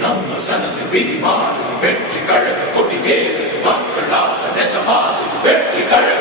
நம்ம சனது விதி மாறுது வெற்றி கழக கொடி வேறு மக்கள் ஆசை நெஜமாது வெற்றி கழக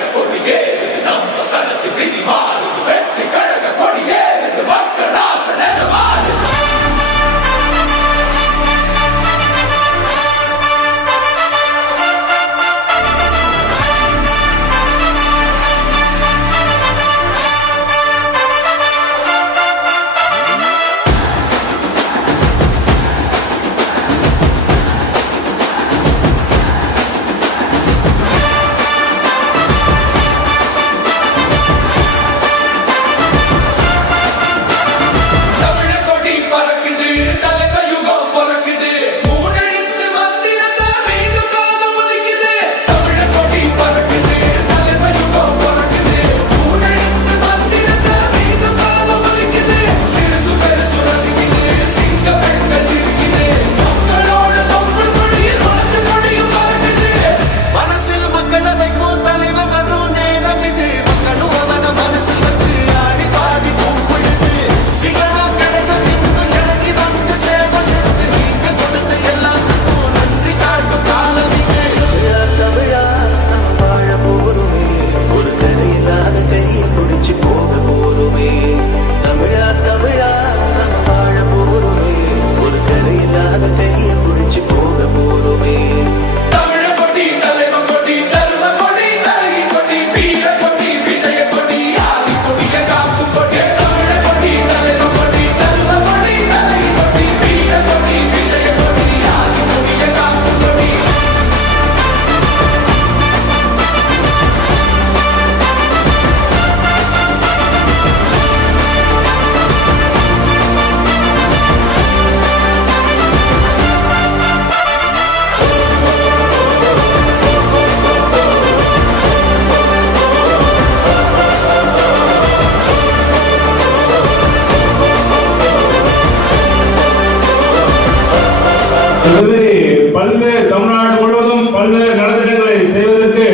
அதுமாரி பல்வேறு தமிழ்நாடு முழுவதும் பல்வேறு நலத்திட்டங்களை செய்வதற்கு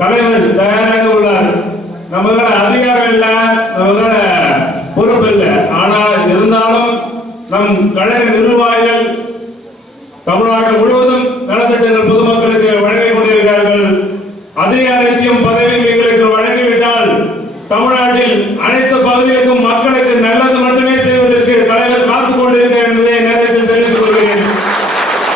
தலைவர் தயாராக உள்ளார். நமக்கான அதிகாரம் இல்லை நமக்கான பொறுப்பு இல்லை. ஆனால் இருந்தாலும் நம் கழக நிர்வாகிகள் தமிழ்நாடு முழுவதும் நலத்திட்டங்கள் பொதுமக்களுக்கு வழங்கி கொண்டிருக்கிறார்கள். அதிகாரத்தையும் பதவியும் எங்களுக்கு வழங்கிவிட்டால் தமிழ்நாட்டில் அனைத்து பகுதிகளுக்கும்